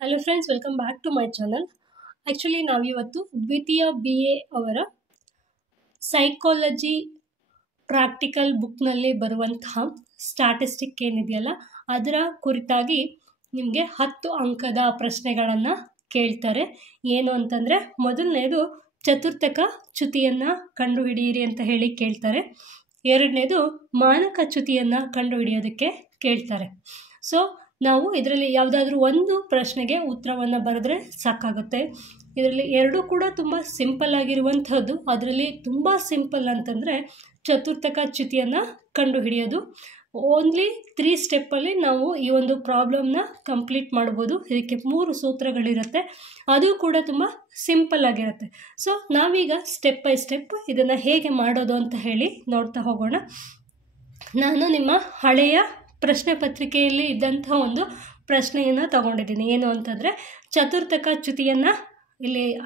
Hello friends, welcome back to my channel. Actually ನಾವಿವತ್ತು ದ್ವಿತೀಯ BA ಅವರ ಸೈಕಾಲಜಿ ಪ್ರಾಕ್ಟಿಕಲ್ ಬುಕ್ನಲ್ಲಿ ಬರುವಂತಹ ಸ್ಟ್ಯಾಟಿಸ್ಟಿಕ್ ಏನಿದೆಯಲ್ಲ ಅದರ ಕುರಿತಾಗಿ ನಿಮಗೆ 10 ಅಂಕದ ಪ್ರಶ್ನೆಗಳನ್ನು ಕೇಳ್ತಾರೆ. ಏನು ಅಂತಂದರೆ, ಮೊದಲನೇದು ಚತುರ್ಥಕ ಚ್ಯುತಿಯನ್ನು ಕಂಡುಹಿಡಿಯಿರಿ ಅಂತ ಹೇಳಿ ಕೇಳ್ತಾರೆ. ಎರಡನೇದು ಮಾನಕ ಚ್ಯುತಿಯನ್ನು ಕಂಡುಹಿಡಿಯೋದಕ್ಕೆ ಕೇಳ್ತಾರೆ. ಸೊ ನಾವು ಇದರಲ್ಲಿ ಯಾವುದಾದ್ರೂ ಒಂದು ಪ್ರಶ್ನೆಗೆ ಉತ್ತರವನ್ನು ಬರೆದ್ರೆ ಸಾಕಾಗುತ್ತೆ. ಇದರಲ್ಲಿ ಎರಡೂ ಕೂಡ ತುಂಬ ಸಿಂಪಲ್ ಆಗಿರುವಂಥದ್ದು. ಅದರಲ್ಲಿ ತುಂಬ ಸಿಂಪಲ್ ಅಂತಂದರೆ ಚತುರ್ಥಕ ಚ್ಯುತಿಯನ್ನು ಕಂಡುಹಿಡಿಯೋದು. ಓನ್ಲಿ 3 ಸ್ಟೆಪ್ಪಲ್ಲಿ ನಾವು ಈ ಒಂದು ಪ್ರಾಬ್ಲಮ್ನ ಕಂಪ್ಲೀಟ್ ಮಾಡ್ಬೋದು. ಇದಕ್ಕೆ 3 ಸೂತ್ರಗಳಿರುತ್ತೆ. ಅದು ಕೂಡ ತುಂಬ ಸಿಂಪಲ್ ಆಗಿರುತ್ತೆ. ಸೊ ನಾವೀಗ ಸ್ಟೆಪ್ ಬೈ ಸ್ಟೆಪ್ ಇದನ್ನು ಹೇಗೆ ಮಾಡೋದು ಅಂತ ಹೇಳಿ ನೋಡ್ತಾ ಹೋಗೋಣ. ನಾನು ನಿಮ್ಮ ಹಳೆಯ ಪ್ರಶ್ನೆ ಪತ್ರಿಕೆಯಲ್ಲಿ ಇದ್ದಂಥ ಒಂದು ಪ್ರಶ್ನೆಯನ್ನು ತಗೊಂಡಿದ್ದೀನಿ. ಏನು ಅಂತಂದರೆ, ಚತುರ್ಥಕ ಚ್ಯುತಿಯನ್ನು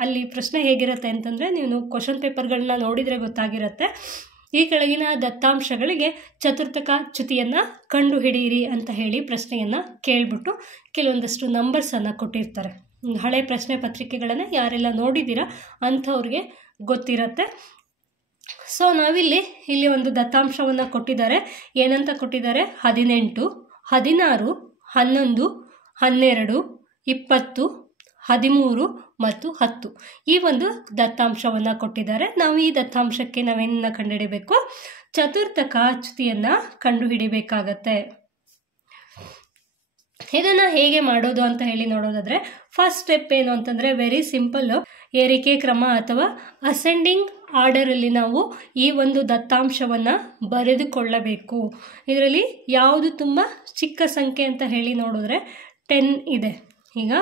ಅಲ್ಲಿ ಪ್ರಶ್ನೆ ಹೇಗಿರುತ್ತೆ ಅಂತಂದರೆ, ನೀವು ಕ್ವಶನ್ ಪೇಪರ್ಗಳನ್ನ ನೋಡಿದರೆ ಗೊತ್ತಾಗಿರುತ್ತೆ. ಈ ಕೆಳಗಿನ ದತ್ತಾಂಶಗಳಿಗೆ ಚತುರ್ಥಕ ಚ್ಯುತಿಯನ್ನು ಕಂಡುಹಿಡಿಯಿರಿ ಅಂತ ಹೇಳಿ ಪ್ರಶ್ನೆಯನ್ನು ಕೇಳಿಬಿಟ್ಟು ಕೆಲವೊಂದಷ್ಟು ನಂಬರ್ಸನ್ನು ಕೊಟ್ಟಿರ್ತಾರೆ. ಹಳೆ ಪ್ರಶ್ನೆ ಪತ್ರಿಕೆಗಳನ್ನು ಯಾರೆಲ್ಲ ನೋಡಿದ್ದೀರಾ ಅಂಥವ್ರಿಗೆ ಗೊತ್ತಿರುತ್ತೆ. ಸೊ ನಾವಿಲ್ಲಿ ಒಂದು ದತ್ತಾಂಶವನ್ನು ಕೊಟ್ಟಿದ್ದಾರೆ. ಏನಂತ ಕೊಟ್ಟಿದ್ದಾರೆ? 18, 16, 11, 12, 20, 13 ಮತ್ತು 10 ಈ ಒಂದು ದತ್ತಾಂಶವನ್ನು ಕೊಟ್ಟಿದ್ದಾರೆ. ನಾವು ಈ ದತ್ತಾಂಶಕ್ಕೆ ನಾವೇನನ್ನ ಕಂಡುಹಿಡಿಬೇಕು? ಚತುರ್ಥಕ ಚ್ಯುತಿಯನ್ನು ಕಂಡುಹಿಡಿಬೇಕಾಗತ್ತೆ. ಇದನ್ನು ಹೇಗೆ ಮಾಡೋದು ಅಂತ ಹೇಳಿ ನೋಡೋದಾದರೆ, ಫಸ್ಟ್ ಸ್ಟೆಪ್ ಏನು ಅಂತಂದರೆ ವೆರಿ ಸಿಂಪಲ್ಲು. ಏರಿಕೆ ಕ್ರಮ ಅಥವಾ ಅಸೆಂಡಿಂಗ್ ಆರ್ಡರಲ್ಲಿ ನಾವು ಈ ಒಂದು ದತ್ತಾಂಶವನ್ನು ಬರೆದುಕೊಳ್ಳಬೇಕು. ಇದರಲ್ಲಿ ಯಾವುದು ತುಂಬ ಚಿಕ್ಕ ಸಂಖ್ಯೆ ಅಂತ ಹೇಳಿ ನೋಡಿದ್ರೆ 10 ಇದೆ. ಈಗ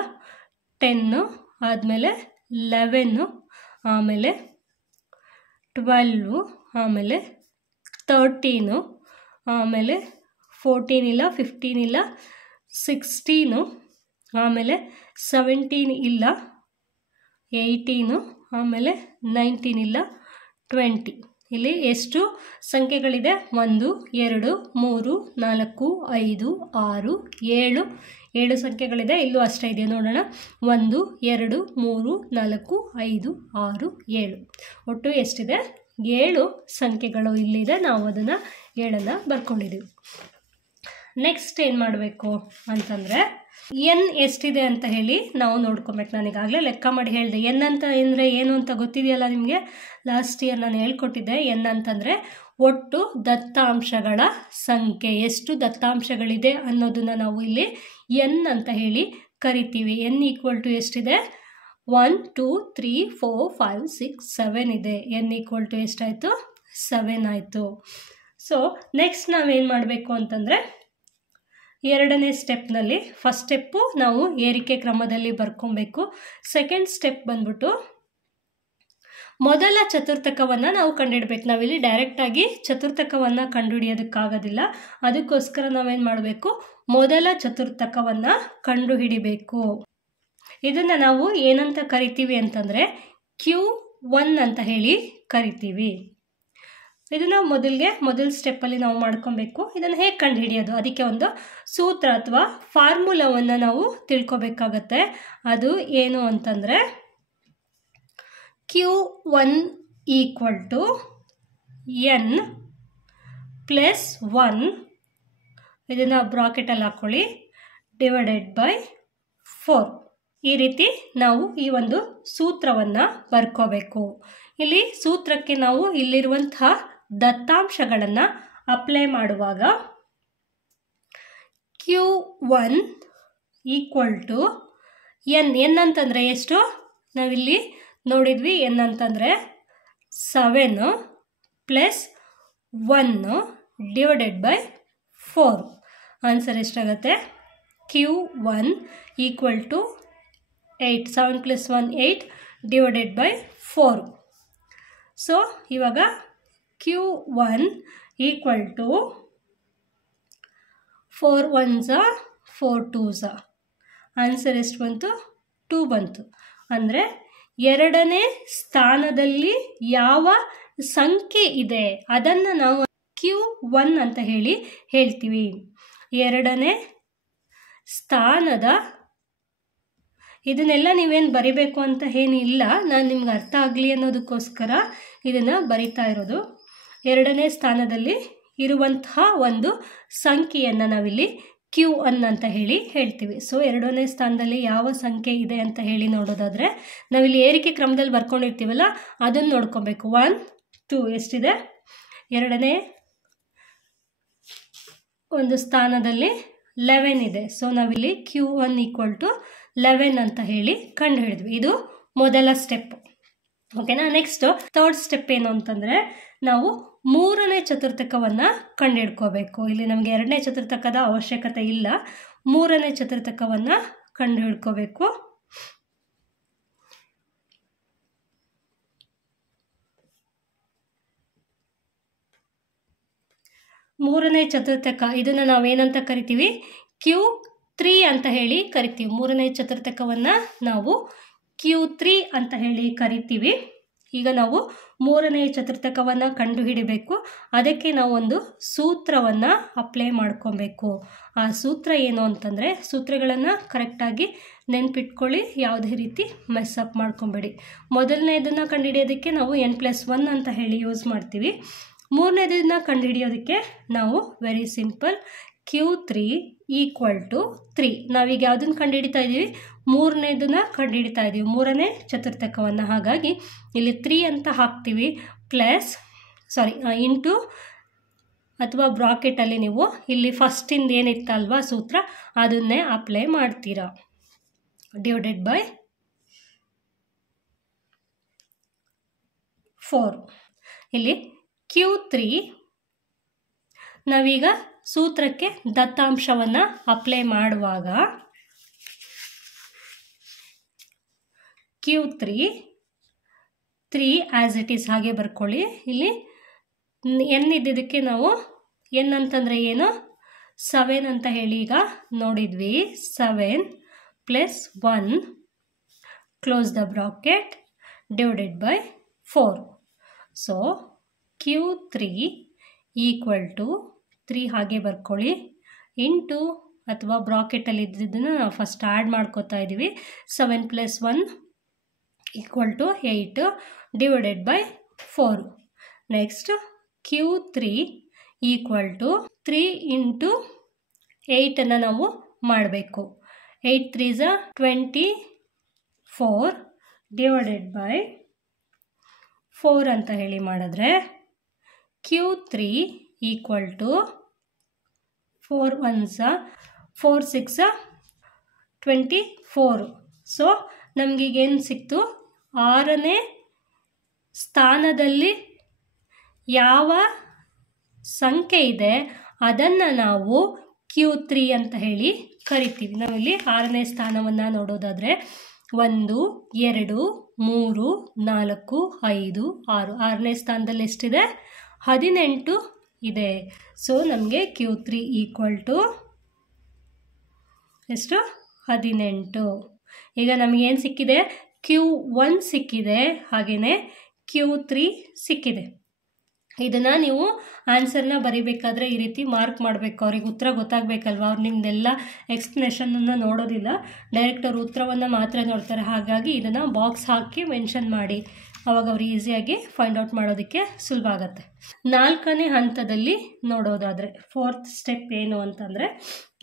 10 ಆದಮೇಲೆ 11, ಆಮೇಲೆ 12, ಆಮೇಲೆ 13, ಆಮೇಲೆ 14 ಇಲ್ಲ, 15 ಇಲ್ಲ, 16, ಆಮೇಲೆ 17 ಇಲ್ಲ, 18, ಆಮೇಲೆ 19 ಇಲ್ಲ, 20. ಇಲ್ಲಿ ಎಷ್ಟು ಸಂಖ್ಯೆಗಳಿದೆ? 1, 2, 3, 4, 5, 6, 7 ಸಂಖ್ಯೆಗಳಿದೆ. ಇಲ್ಲೂ ಅಷ್ಟೇ ಇದೆ, ನೋಡೋಣ. 1, 2, 3, 4, 5, 6, 7 ಒಟ್ಟು ಎಷ್ಟಿದೆ? 7 ಸಂಖ್ಯೆಗಳು ಇಲ್ಲಿದೆ. ನಾವು ಅದನ್ನು 7 ಬರ್ಕೊಂಡಿದ್ದೀವಿ. ನೆಕ್ಸ್ಟ್ ಏನು ಮಾಡಬೇಕು ಅಂತಂದರೆ, ಎನ್ ಎಷ್ಟಿದೆ ಅಂತ ಹೇಳಿ ನಾವು ನೋಡ್ಕೊಬೇಕು. ನಾನೀಗಾಗಲೇ ಲೆಕ್ಕ ಮಾಡಿ ಹೇಳಿದೆ. ಎನ್ ಅಂತ ಅಂದರೆ ಏನು ಅಂತ ಗೊತ್ತಿದೆಯಲ್ಲ ನಿಮಗೆ? ಲಾಸ್ಟ್ ಇಯರ್ ನಾನು ಹೇಳ್ಕೊಟ್ಟಿದ್ದೆ. ಎನ್ ಅಂತಂದರೆ ಒಟ್ಟು ದತ್ತಾಂಶಗಳ ಸಂಖ್ಯೆ. ಎಷ್ಟು ದತ್ತಾಂಶಗಳಿದೆ ಅನ್ನೋದನ್ನು ನಾವು ಇಲ್ಲಿ ಎನ್ ಅಂತ ಹೇಳಿ ಕರಿತೀವಿ. ಎನ್ ಈಕ್ವಲ್ ಟು ಎಷ್ಟಿದೆ? 1, 2, 3, 4, 5, 6, 7 ಇದೆ. ಎನ್ ಈಕ್ವಲ್ ಟು ಎಷ್ಟಾಯಿತು? 7 ಆಯಿತು. ಸೊ ನೆಕ್ಸ್ಟ್ ನಾವೇನು ಮಾಡಬೇಕು ಅಂತಂದರೆ, ಎರಡನೇ ಸ್ಟೆಪ್ನಲ್ಲಿ ಫಸ್ಟ್ ಸ್ಟೆಪ್ಪು ನಾವು ಏರಿಕೆ ಕ್ರಮದಲ್ಲಿ ಬರ್ಕೊಬೇಕು. ಸೆಕೆಂಡ್ ಸ್ಟೆಪ್ ಬಂದ್ಬಿಟ್ಟು ಮೊದಲ ಚತುರ್ಥಕವನ್ನು ನಾವು ಕಂಡುಹಿಡಬೇಕು. ನಾವಿಲ್ಲಿ ಡೈರೆಕ್ಟಾಗಿ ಚತುರ್ಥಕವನ್ನು ಕಂಡುಹಿಡಿಯೋದಕ್ಕಾಗೋದಿಲ್ಲ. ಅದಕ್ಕೋಸ್ಕರ ನಾವೇನು ಮಾಡಬೇಕು? ಮೊದಲ ಚತುರ್ಥಕವನ್ನು ಕಂಡುಹಿಡಿಬೇಕು. ಇದನ್ನು ನಾವು ಏನಂತ ಕರಿತೀವಿ ಅಂತಂದರೆ Q1 ಅಂತ ಹೇಳಿ ಕರಿತೀವಿ. ಇದನ್ನು ಮೊದಲ ಸ್ಟೆಪ್ಪಲ್ಲಿ ನಾವು ಮಾಡ್ಕೊಬೇಕು. ಇದನ್ನು ಹೇಗೆ ಕಂಡುಹಿಡಿಯೋದು? ಅದಕ್ಕೆ ಒಂದು ಸೂತ್ರ ಅಥವಾ ಫಾರ್ಮುಲಾವನ್ನು ನಾವು ತಿಳ್ಕೊಬೇಕಾಗತ್ತೆ. ಅದು ಏನು ಅಂತಂದರೆ Q1 equal to N plus 1, ಇದನ್ನು ಬ್ರಾಕೆಟಲ್ಲಿ ಹಾಕ್ಕೊಳ್ಳಿ, ಡಿವೈಡೆಡ್ ಬೈ 4. ಈ ರೀತಿ ನಾವು ಈ ಒಂದು ಸೂತ್ರವನ್ನು ಬರ್ಕೋಬೇಕು. ಇಲ್ಲಿ ಸೂತ್ರಕ್ಕೆ ನಾವು ಇಲ್ಲಿರುವಂತಹ ದತ್ತಾಂಶಗಳನ್ನು ಅಪ್ಲೈ ಮಾಡುವಾಗ Q1 ಈಕ್ವಲ್ ಟು ಎನ್ ಅಂತಂದರೆ ಎಷ್ಟು? ನಾವಿಲ್ಲಿ ನೋಡಿದ್ವಿ. ಎನ್ ಅಂತಂದರೆ 7 ಪ್ಲಸ್ 1 ಡಿವೈಡೆಡ್ ಬೈ 4. ಆನ್ಸರ್ ಎಷ್ಟಾಗುತ್ತೆ? Q1 equal to 8. 7 plus 1 8 divided by 4. So ಇವಾಗ Q1 equal to 4 1s 4 2s. Answer ಎಷ್ಟು ಬಂತು? 2 ಬಂತು. ಅಂದರೆ ಎರಡನೇ ಸ್ಥಾನದಲ್ಲಿ ಯಾವ ಸಂಖ್ಯೆ ಇದೆ ಅದನ್ನು ನಾವು Q1 ಅಂತ ಹೇಳಿ ಹೇಳ್ತೀವಿ. ಎರಡನೇ ಸ್ಥಾನದ ಇದನ್ನೆಲ್ಲ ನೀವೇನು ಬರಿಬೇಕು ಅಂತ ಏನಿಲ್ಲ, ನಾನು ನಿಮ್ಗೆ ಅರ್ಥ ಆಗಲಿ ಅನ್ನೋದಕ್ಕೋಸ್ಕರ ಇದನ್ನು ಬರಿತಾ ಇರೋದು. ಎರಡನೇ ಸ್ಥಾನದಲ್ಲಿ ಇರುವಂತಹ ಒಂದು ಸಂಖ್ಯೆಯನ್ನು ನಾವಿಲ್ಲಿ Q1 ಅಂತ ಹೇಳ್ತೀವಿ. ಸೊ ಎರಡನೇ ಸ್ಥಾನದಲ್ಲಿ ಯಾವ ಸಂಖ್ಯೆ ಇದೆ ಅಂತ ಹೇಳಿ ನೋಡೋದಾದರೆ ನಾವಿಲ್ಲಿ ಏರಿಕೆ ಕ್ರಮದಲ್ಲಿ ಬರ್ಕೊಂಡಿರ್ತೀವಲ್ಲ ಅದನ್ನು ನೋಡ್ಕೊಬೇಕು. 1 2 ಎಷ್ಟಿದೆ? ಎರಡನೇ ಒಂದು ಸ್ಥಾನದಲ್ಲಿ 11 ಇದೆ. ಸೊ ನಾವಿಲ್ಲಿ Q1 = 11 ಅಂತ ಹೇಳಿ ಕಂಡು ಹಿಡಿದ್ವಿ. ಇದು ಮೊದಲ ಸ್ಟೆಪ್. ಓಕೆನಾ? ನೆಕ್ಸ್ಟ್ ಥರ್ಡ್ ಸ್ಟೆಪ್ ಏನು ಅಂತಂದರೆ ನಾವು ಮೂರನೇ ಚತುರ್ಥಕವನ್ನು ಕಂಡುಹಿಡ್ಕೋಬೇಕು. ಇಲ್ಲಿ ನಮಗೆ ಎರಡನೇ ಚತುರ್ಥಕದ ಅವಶ್ಯಕತೆ ಇಲ್ಲ, ಮೂರನೇ ಚತುರ್ಥಕವನ್ನು ಕಂಡುಹಿಡ್ಕೋಬೇಕು. ಮೂರನೇ ಚತುರ್ಥಕ ಇದನ್ನು ನಾವೇನಂತ ಕರಿತೀವಿ? Q3 ಅಂತ ಹೇಳಿ ಕರಿತೀವಿ. ಮೂರನೇ ಚತುರ್ಥಕವನ್ನು ನಾವು Q3 ಅಂತ ಹೇಳಿ ಕರಿತೀವಿ. ಈಗ ನಾವು ಮೂರನೇ ಚತುರ್ಥಕವನ್ನು ಕಂಡುಹಿಡಿಬೇಕು. ಅದಕ್ಕೆ ನಾವು ಒಂದು ಸೂತ್ರವನ್ನು ಅಪ್ಲೈ ಮಾಡ್ಕೊಬೇಕು. ಆ ಸೂತ್ರ ಏನು ಅಂತಂದರೆ, ಸೂತ್ರಗಳನ್ನು ಕರೆಕ್ಟಾಗಿ ನೆನ್ಪಿಟ್ಕೊಳ್ಳಿ, ಯಾವುದೇ ರೀತಿ ಮೆಸ್ಅಪ್ ಮಾಡ್ಕೊಬೇಡಿ. ಮೊದಲನೇದನ್ನು ಕಂಡುಹಿಡಿಯೋದಕ್ಕೆ ನಾವು n+1 ಅಂತ ಹೇಳಿ ಯೂಸ್ ಮಾಡ್ತೀವಿ. ಮೂರನೇದನ್ನ ಕಂಡುಹಿಡಿಯೋದಕ್ಕೆ ನಾವು ವೆರಿ ಸಿಂಪಲ್ Q3 = 3. ನಾವೀಗ ಯಾವುದನ್ನು ಕಂಡುಹಿಡಿತಾ ಇದ್ದೀವಿ? ಮೂರನೇದನ್ನ ಕಂಡುಹಿಡಿತಾ ಇದ್ದೀವಿ, ಮೂರನೇ ಚತುರ್ಥಕವನ್ನು. ಹಾಗಾಗಿ ಇಲ್ಲಿ 3 ಅಂತ ಹಾಕ್ತೀವಿ, ಇಂಟು ಅಥವಾ ಬ್ರಾಕೆಟಲ್ಲಿ ನೀವು ಇಲ್ಲಿ ಫಸ್ಟಿಂದ ಏನಿತ್ತಲ್ವಾ ಸೂತ್ರ ಅದನ್ನೇ ಅಪ್ಲೈ ಮಾಡ್ತೀರಾ. Divided by 4. ಇಲ್ಲಿ Q3 ನಾವೀಗ ಸೂತ್ರಕ್ಕೆ ದತ್ತಾಂಶವನ್ನು ಅಪ್ಲೈ ಮಾಡುವಾಗ Q3 3 ಆ್ಯಸ್ ಇಟ್ ಈಸ್ ಹಾಗೆ ಬರ್ಕೊಳ್ಳಿ. ಇಲ್ಲಿ n ಇದ್ದಿದ್ದಕ್ಕೆ ನಾವು n ಅಂತಂದರೆ ಏನು? 7 ಅಂತ ಹೇಳಿ ಈಗ ನೋಡಿದ್ವಿ. 7 + 1 close the bracket divided by 4. So Q3 = 3 ಹಾಗೆ ಬರ್ಕೊಳ್ಳಿ, ಇಂಟು ಅಥವಾ ಬ್ರಾಕೆಟಲ್ಲಿ ಇದ್ದಿದ್ದನ್ನು ನಾವು ಫಸ್ಟ್ ಆ್ಯಡ್ ಮಾಡ್ಕೋತಾ ಇದ್ದೀವಿ. 7 + 1 = 8 ಡಿವೈಡೆಡ್ ಬೈ 4. ನೆಕ್ಸ್ಟ್ Q3 = 3 × 8 ನಾವು ಮಾಡಬೇಕು. 8 3s 24 ಡಿವೈಡೆಡ್ ಬೈ 4 ಅಂತ ಹೇಳಿ ಮಾಡಿದ್ರೆ Q3 = 4 1s 4 6 24. ಸೊ ನಮಗೀಗೇನು ಸಿಕ್ತು? ಆರನೇ ಸ್ಥಾನದಲ್ಲಿ ಯಾವ ಸಂಖ್ಯೆ ಇದೆ ಅದನ್ನು ನಾವು Q3 ಅಂತ ಹೇಳಿ ಕರಿತೀವಿ. ನಾವಿಲ್ಲಿ ಆರನೇ ಸ್ಥಾನವನ್ನು ನೋಡೋದಾದರೆ 1 2 3 4 5 6. ಆರನೇ ಸ್ಥಾನದಲ್ಲಿ ಎಷ್ಟಿದೆ? 18 ಇದೆ. ಸೊ ನಮಗೆ Q3 = ಎಷ್ಟು? 18. ಈಗ ನಮಗೇನು ಸಿಕ್ಕಿದೆ? Q1 ಸಿಕ್ಕಿದೆ, ಹಾಗೆಯೇ Q3 ಸಿಕ್ಕಿದೆ. ಇದನ್ನು ನೀವು ಆನ್ಸರ್ನ ಬರಿಬೇಕಾದ್ರೆ ಈ ರೀತಿ ಮಾರ್ಕ್ ಮಾಡಬೇಕು. ಅವ್ರಿಗೆ ಉತ್ತರ ಗೊತ್ತಾಗಬೇಕಲ್ವ, ಅವ್ರು ನಿಮ್ಮದೆಲ್ಲ ಎಕ್ಸ್ಪ್ಲನೇಷನನ್ನು ನೋಡೋದಿಲ್ಲ, ಡೈರೆಕ್ಟ್ ಅವ್ರ ಉತ್ತರವನ್ನು ಮಾತ್ರ ನೋಡ್ತಾರೆ. ಹಾಗಾಗಿ ಇದನ್ನು ಬಾಕ್ಸ್ ಹಾಕಿ ಮೆನ್ಷನ್ ಮಾಡಿ, ಆವಾಗ ಅವ್ರು ಈಸಿಯಾಗಿ ಫೈಂಡ್ ಔಟ್ ಮಾಡೋದಕ್ಕೆ ಸುಲಭ ಆಗುತ್ತೆ. ನಾಲ್ಕನೇ ಹಂತದಲ್ಲಿ ನೋಡೋದಾದರೆ ಫೋರ್ತ್ ಸ್ಟೆಪ್ ಏನು ಅಂತಂದರೆ,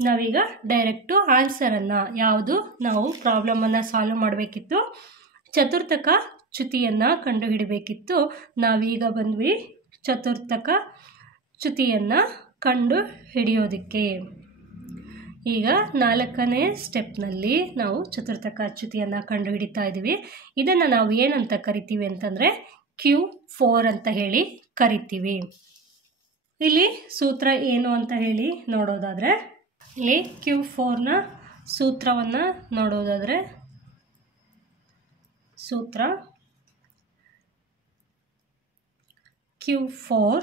ನಾವೀಗ ಡೈರೆಕ್ಟು ಆನ್ಸರನ್ನು ಯಾವುದು ನಾವು ಪ್ರಾಬ್ಲಮನ್ನು ಸಾಲ್ವ್ ಮಾಡಬೇಕಿತ್ತು, ಚತುರ್ಥಕ ಚ್ಯುತಿಯನ್ನು ಕಂಡುಹಿಡಬೇಕಿತ್ತು. ನಾವೀಗ ಬಂದ್ವಿ ಚತುರ್ಥಕ ಚ್ಯುತಿಯನ್ನು ಕಂಡು ಹಿಡಿಯೋದಕ್ಕೆ. ಈಗ ನಾಲ್ಕನೇ ಸ್ಟೆಪ್ನಲ್ಲಿ ನಾವು ಚತುರ್ಥಕ ಚ್ಯುತಿಯನ್ನು ಕಂಡು ಹಿಡಿತಾ ಇದ್ದೀವಿ. ಇದನ್ನು ನಾವು ಏನಂತ ಕರಿತೀವಿ ಅಂತಂದರೆ Q4 ಅಂತ ಹೇಳಿ ಕರಿತೀವಿ. ಇಲ್ಲಿ ಸೂತ್ರ ಏನು ಅಂತ ಹೇಳಿ ನೋಡೋದಾದರೆ, ಇಲ್ಲಿ Q4ನ ಸೂತ್ರವನ್ನು ನೋಡೋದಾದರೆ, ಸೂತ್ರ Q4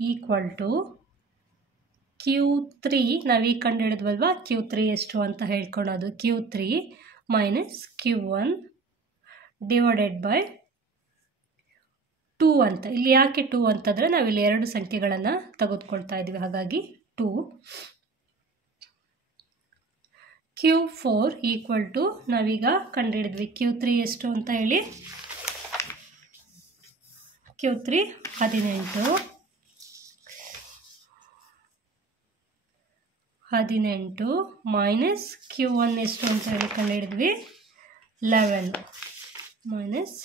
= Q3. ನಾವೀಗ ಕಂಡು ಹಿಡಿದ್ವಲ್ವ Q3 ಎಷ್ಟು ಅಂತ ಹೇಳ್ಕೊಳೋದು. Q3 - Q1 ಡಿವೈಡೆಡ್ ಬೈ 2 ಅಂತ. ಇಲ್ಲಿ ಯಾಕೆ 2 ಅಂತಂದರೆ ನಾವಿಲ್ಲಿ ಎರಡು ಸಂಖ್ಯೆಗಳನ್ನು ತೆಗೆದುಕೊಳ್ತಾ ಇದ್ದೀವಿ, ಹಾಗಾಗಿ 2. Q4 ಈಕ್ವಲ್ ಟು ನಾವೀಗ ಕಂಡುಹಿಡಿದ್ವಿ Q3 ಎಷ್ಟು ಅಂತ ಹೇಳಿ. Q3 18 ಮೈನಸ್ Q1 ಎಷ್ಟು ಅಂತ ಹೇಳಿ ಕಂಡುಹಿಡಿದ್ವಿ 11 minus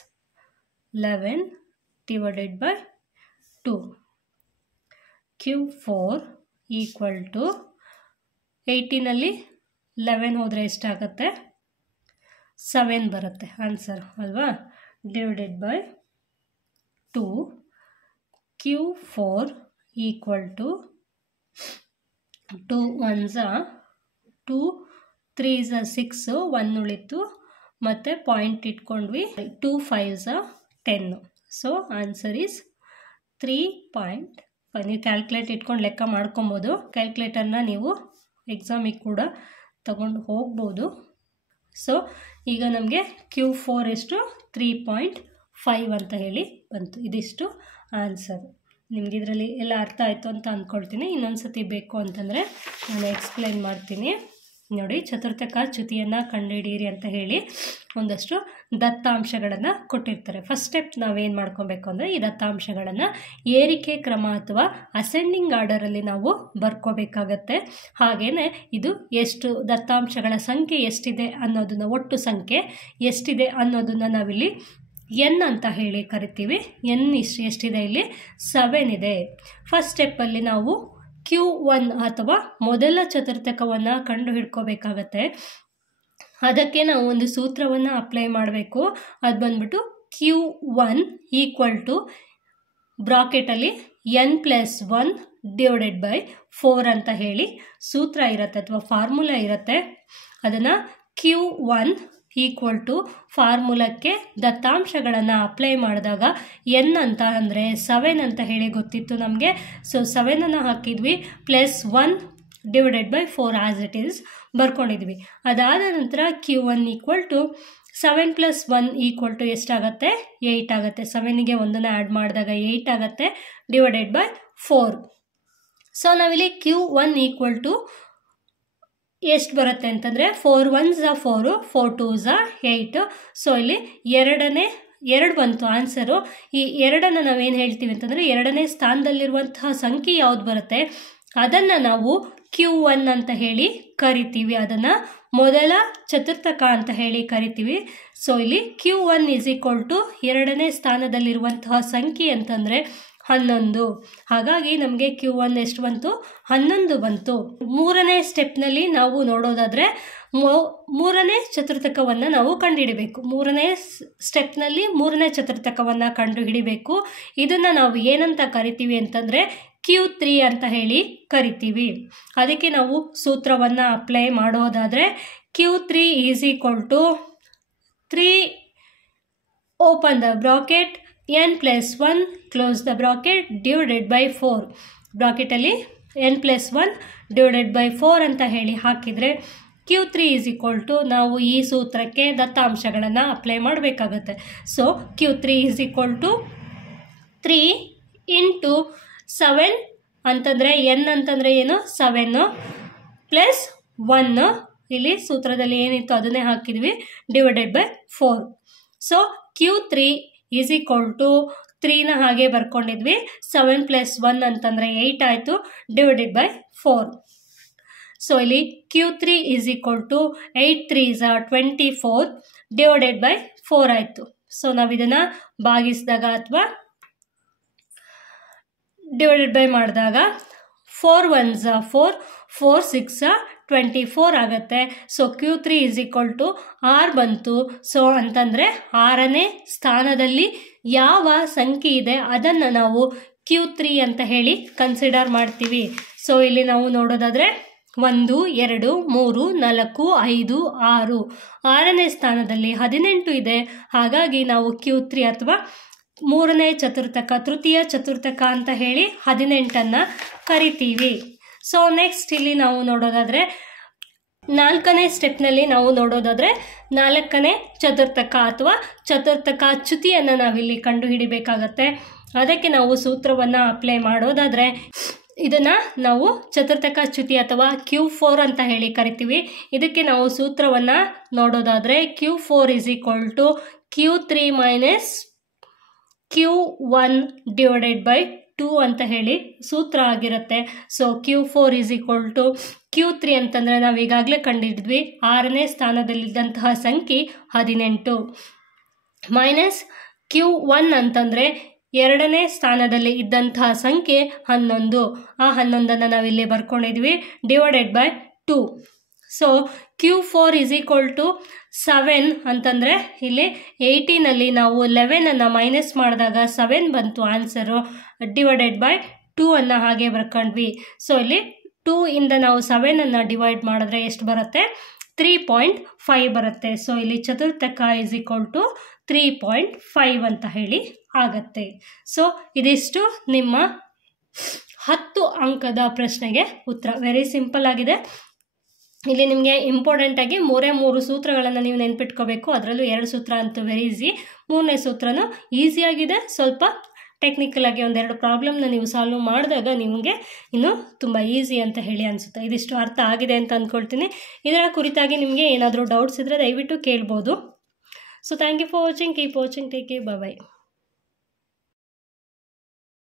11 divided by 2. Q4 equal to 18 11 ಹೋದರೆ ಎಷ್ಟಾಗುತ್ತೆ 7 ಬರುತ್ತೆ ಆನ್ಸರ್ ಅಲ್ವಾ, divided by 2. Q4 equal to 2 1s 2 3s 6 1 ಉಳಿತು ಮತ್ತು ಪಾಯಿಂಟ್ ಇಟ್ಕೊಂಡ್ವಿ 2 5s 10. So answer is 3.5. ನೀವು ಕ್ಯಾಲ್ಕುಲೇಟ್ ಇಟ್ಕೊಂಡು ಲೆಕ್ಕ ಮಾಡ್ಕೊಬೋದು. ಕ್ಯಾಲ್ಕುಲೇಟರ್ನ ನೀವು ಎಕ್ಸಾಮಿಗೆ ಕೂಡ ತಗೊಂಡು ಹೋಗ್ಬೋದು. ಸೊ ಈಗ ನಮಗೆ Q4 ಎಷ್ಟು 3.5 ಅಂತ ಹೇಳಿ ಬಂತು. ಇದಿಷ್ಟು ಆನ್ಸರ್. ನಿಮ್ಗೆ ಇದರಲ್ಲಿ ಎಲ್ಲ ಅರ್ಥ ಆಯಿತು ಅಂತ ಅಂದ್ಕೊಳ್ತೀನಿ. ಇನ್ನೊಂದು ಸತಿ ಬೇಕು ಅಂತಂದರೆ ನಾನು ಎಕ್ಸ್ಪ್ಲೈನ್ ಮಾಡ್ತೀನಿ. ನೋಡಿ, ಚತುರ್ಥಕ ಚ್ಯುತಿಯನ್ನು ಕಂಡುಹಿಡಿಯಿರಿ ಅಂತ ಹೇಳಿ ಒಂದಷ್ಟು ದತ್ತಾಂಶಗಳನ್ನು ಕೊಟ್ಟಿರ್ತಾರೆ. ಫಸ್ಟ್ ಸ್ಟೆಪ್ ನಾವೇನು ಮಾಡ್ಕೊಬೇಕು ಅಂದರೆ ಈ ದತ್ತಾಂಶಗಳನ್ನು ಏರಿಕೆ ಕ್ರಮ ಅಥವಾ ಅಸೆಂಡಿಂಗ್ ಆರ್ಡರಲ್ಲಿ ನಾವು ಬರ್ಕೋಬೇಕಾಗತ್ತೆ. ಹಾಗೆಯೇ ಇದು ಎಷ್ಟು ದತ್ತಾಂಶಗಳ ಸಂಖ್ಯೆ ಎಷ್ಟಿದೆ ಅನ್ನೋದನ್ನು, ಒಟ್ಟು ಸಂಖ್ಯೆ ಎಷ್ಟಿದೆ ಅನ್ನೋದನ್ನು ನಾವಿಲ್ಲಿ n ಅಂತ ಹೇಳಿ ಕರಿತೀವಿ. n ಎಷ್ಟಿದೆ ಇಲ್ಲಿ 7 ಇದೆ. ಫಸ್ಟ್ ಸ್ಟೆಪ್ಪಲ್ಲಿ ನಾವು Q1 ಅಥವಾ ಮೊದಲ ಚತುರ್ಥಕವನ್ನು ಕಂಡು ಹಿಡ್ಕೋಬೇಕಾಗತ್ತೆ. ಅದಕ್ಕೆ ನಾವು ಒಂದು ಸೂತ್ರವನ್ನು ಅಪ್ಲೈ ಮಾಡಬೇಕು. ಅದು ಬಂದ್ಬಿಟ್ಟು Q1 ಈಕ್ವಲ್ ಟು ಬ್ರಾಕೆಟಲ್ಲಿ n+1 ಡಿವೈಡೆಡ್ ಬೈ 4 ಅಂತ ಹೇಳಿ ಸೂತ್ರ ಇರುತ್ತೆ ಅಥವಾ ಫಾರ್ಮುಲಾ ಇರುತ್ತೆ. ಅದನ್ನು Q1 ಈಕ್ವಲ್ ಟು ಫಾರ್ಮುಲಕ್ಕೆ ದತ್ತಾಂಶಗಳನ್ನು ಅಪ್ಲೈ ಮಾಡಿದಾಗ n ಅಂತ ಅಂದರೆ 7 ಅಂತ ಹೇಳಿ ಗೊತ್ತಿತ್ತು ನಮಗೆ. ಸೊ 7 ಹಾಕಿದ್ವಿ, +1 divided by 4 as it is ಬರ್ಕೊಂಡಿದ್ವಿ. ಅದಾದ ನಂತರ Q1 equal to 7 + 1 equal to ಎಷ್ಟಾಗುತ್ತೆ 8 ಆಗುತ್ತೆ. 7ಗೆ 1 ಆ್ಯಡ್ ಮಾಡಿದಾಗ 8 ಆಗುತ್ತೆ, ಡಿವೈಡೆಡ್ ಬೈ 4. ಸೊ ನಾವಿಲ್ಲಿ Q1 ಈಕ್ವಲ್ ಟು ಎಷ್ಟು ಬರುತ್ತೆ ಅಂತಂದರೆ 4 1s 4 4 2s 8. ಸೊ ಇಲ್ಲಿ 2 ಬಂತು ಆನ್ಸರು. ಈ 2 ನಾವೇನು ಹೇಳ್ತೀವಿ ಅಂತಂದರೆ 2ನೇ ಸ್ಥಾನದಲ್ಲಿರುವಂತಹ ಸಂಖ್ಯೆ ಯಾವ್ದು ಬರುತ್ತೆ ಅದನ್ನು ನಾವು Q1 ಅಂತ ಹೇಳಿ ಕರಿತೀವಿ. ಅದನ್ನು ಮೊದಲ ಚತುರ್ಥಕ ಅಂತ ಹೇಳಿ ಕರಿತೀವಿ. ಸೊ ಇಲ್ಲಿ Q1 ಈಸ್ ಈಕ್ವಲ್ ಟು 2ನೇ ಸ್ಥಾನದಲ್ಲಿರುವಂತಹ ಸಂಖ್ಯೆ ಅಂತಂದರೆ 11. ಹಾಗಾಗಿ ನಮಗೆ Q1 ಎಷ್ಟು ಬಂತು 11 ಬಂತು. ಮೂರನೇ ಸ್ಟೆಪ್ನಲ್ಲಿ ನಾವು ನೋಡೋದಾದರೆ ಮೂರನೇ ಚತುರ್ಥಕವನ್ನು ನಾವು ಕಂಡುಹಿಡಿಬೇಕು. ಮೂರನೇ ಸ್ಟೆಪ್ನಲ್ಲಿ ಮೂರನೇ ಚತುರ್ಥಕವನ್ನು ಕಂಡುಹಿಡಿಬೇಕು. ಇದನ್ನು ನಾವು ಏನಂತ ಕರಿತೀವಿ ಅಂತಂದರೆ Q3 ಅಂತ ಹೇಳಿ ಕರಿತೀವಿ. ಅದಕ್ಕೆ ನಾವು ಸೂತ್ರವನ್ನು ಅಪ್ಲೈ ಮಾಡೋದಾದರೆ Q3 is equal to 3 open the bracket n+1 close the bracket divided by 4. ಬ್ರಾಕೆಟಲ್ಲಿ n+1 ಡಿವೈಡೆಡ್ ಬೈ 4 ಅಂತ ಹೇಳಿ ಹಾಕಿದರೆ Q3 ಈಸ್ ಈಕ್ವಲ್ ಟು ನಾವು ಈ ಸೂತ್ರಕ್ಕೆ ದತ್ತಾಂಶಗಳನ್ನು ಅಪ್ಲೈ ಮಾಡಬೇಕಾಗತ್ತೆ. So Q3 is equal to 3 into 7 ಅಂತಂದರೆ n ಅಂತಂದರೆ ಏನು 7 ಪ್ಲಸ್ 1 ಇಲ್ಲಿ ಸೂತ್ರದಲ್ಲಿ ಏನಿತ್ತು ಅದನ್ನೇ ಹಾಕಿದ್ವಿ, divided by 4. So Q3 is equal to 3ನ ಹಾಗೆ ಬರ್ಕೊಂಡಿದ್ವಿ, 7 + 1 ಅಂತಂದರೆ 8 ಆಯಿತು, ಡಿವೈಡೆಡ್ ಬೈ 4. ಸೊ ಇಲ್ಲಿ Q3 is equal to 8 3s 24 divided by 4 ಆಯಿತು. ಸೊ ನಾವು ಇದನ್ನು ಭಾಗಿಸಿದಾಗ ಅಥವಾ ಡಿವೈಡೆಡ್ ಬೈ ಮಾಡಿದಾಗ 4 1s 4 4 6 24 ಆಗುತ್ತೆ. So Q3 is equal to 6 ಬಂತು. ಸೊ ಅಂತಂದರೆ 6ನೇ ಸ್ಥಾನದಲ್ಲಿ ಯಾವ ಸಂಖ್ಯೆ ಇದೆ ಅದನ್ನು ನಾವು Q3 ಅಂತ ಹೇಳಿ ಕನ್ಸಿಡರ್ ಮಾಡ್ತೀವಿ. ಸೊ ಇಲ್ಲಿ ನಾವು ನೋಡೋದಾದರೆ 1 2 3 4 5 6 6ನೇ ಸ್ಥಾನದಲ್ಲಿ 18 ಇದೆ. ಹಾಗಾಗಿ ನಾವು Q3 ಅಥವಾ ಮೂರನೇ ಚತುರ್ಥಕ, ತೃತೀಯ ಚತುರ್ಥಕ ಅಂತ ಹೇಳಿ 18ಅನ್ನು ಕರಿತೀವಿ. ಸೊ ನೆಕ್ಸ್ಟ್ ಇಲ್ಲಿ ನಾವು ನೋಡೋದಾದರೆ 4ನೇ ಸ್ಟೆಪ್ನಲ್ಲಿ ನಾವು ನೋಡೋದಾದರೆ 4ನೇ ಚತುರ್ಥಕ ಅಥವಾ ಚತುರ್ಥಕ ಚ್ಯುತಿಯನ್ನು ನಾವಿಲ್ಲಿ ಕಂಡುಹಿಡಿಬೇಕಾಗತ್ತೆ. ಅದಕ್ಕೆ ನಾವು ಸೂತ್ರವನ್ನು ಅಪ್ಲೈ ಮಾಡೋದಾದರೆ ಇದನ್ನು ನಾವು ಚತುರ್ಥಕ ಚ್ಯುತಿ ಅಥವಾ Q4 ಅಂತ ಹೇಳಿ ಕರಿತೀವಿ. ಇದಕ್ಕೆ ನಾವು ಸೂತ್ರವನ್ನು ನೋಡೋದಾದರೆ Q4 = Q3 - Q1 / 2 ಅಂತ ಹೇಳಿ ಸೂತ್ರ ಆಗಿರುತ್ತೆ. ಸೊ Q4 = Q3 ಅಂತಂದರೆ ನಾವು ಈಗಾಗಲೇ ಕಂಡಿದ್ವಿ 6ನೇ ಸ್ಥಾನದಲ್ಲಿದ್ದಂತಹ ಸಂಖ್ಯೆ 18 ಮೈನಸ್ Q1 ಅಂತಂದರೆ 2ನೇ ಸ್ಥಾನದಲ್ಲಿ ಇದ್ದಂತಹ ಸಂಖ್ಯೆ 11. ಆ 11ನ್ನು ನಾವಿಲ್ಲಿ ಬರ್ಕೊಂಡಿದ್ವಿ / 2. ಸೊ Q4 = 7 ಅಂತಂದರೆ ಇಲ್ಲಿ 18ನಲ್ಲಿ ನಾವು 11ಅನ್ನು ಮೈನಸ್ ಮಾಡಿದಾಗ 7 ಬಂತು ಆನ್ಸರು / 2 ಅನ್ನು ಹಾಗೆ ಬರ್ಕೊಂಡ್ವಿ. ಸೊ ಇಲ್ಲಿ 2 ಇಂದ ನಾವು 7ಅನ್ನು ಡಿವೈಡ್ ಮಾಡಿದ್ರೆ ಎಷ್ಟು ಬರುತ್ತೆ? 3.5 ಬರುತ್ತೆ. ಸೊ ಇಲ್ಲಿ ಚತುರ್ಥಕ = 3.5 ಅಂತ ಹೇಳಿ ಆಗತ್ತೆ. ಸೊ ಇದಿಷ್ಟು ನಿಮ್ಮ 10 ಅಂಕದ ಪ್ರಶ್ನೆಗೆ ಉತ್ತರ. ವೆರಿ ಸಿಂಪಲ್ ಆಗಿದೆ. ಇಲ್ಲಿ ನಿಮಗೆ ಇಂಪಾರ್ಟೆಂಟಾಗಿ 3 ಸೂತ್ರಗಳನ್ನು ನೀವು ನೆನ್ಪಿಟ್ಕೋಬೇಕು. ಅದರಲ್ಲೂ 2 ಸೂತ್ರ ಅಂತೂ ವೆರಿ ಈಸಿ. 3ನೇ ಸೂತ್ರನೂ ಈಸಿಯಾಗಿದೆ. ಸ್ವಲ್ಪ ಟೆಕ್ನಿಕಲ್ ಆಗಿ 1-2 ಪ್ರಾಬ್ಲಮ್ನ ನೀವು ಸಾಲ್ವ್ ಮಾಡಿದಾಗ ನಿಮಗೆ ಇನ್ನೂ ತುಂಬ ಈಸಿ ಅಂತ ಹೇಳಿ ಅನಿಸುತ್ತೆ. ಇದಿಷ್ಟು ಅರ್ಥ ಆಗಿದೆ ಅಂತ ಅಂದ್ಕೊಳ್ತೀನಿ. ಇದರ ಕುರಿತಾಗಿ ನಿಮಗೆ ಏನಾದರೂ ಡೌಟ್ಸ್ ಇದ್ದರೆ ದಯವಿಟ್ಟು ಕೇಳ್ಬೋದು. So thank you for watching. Keep watching. Take care. Bye.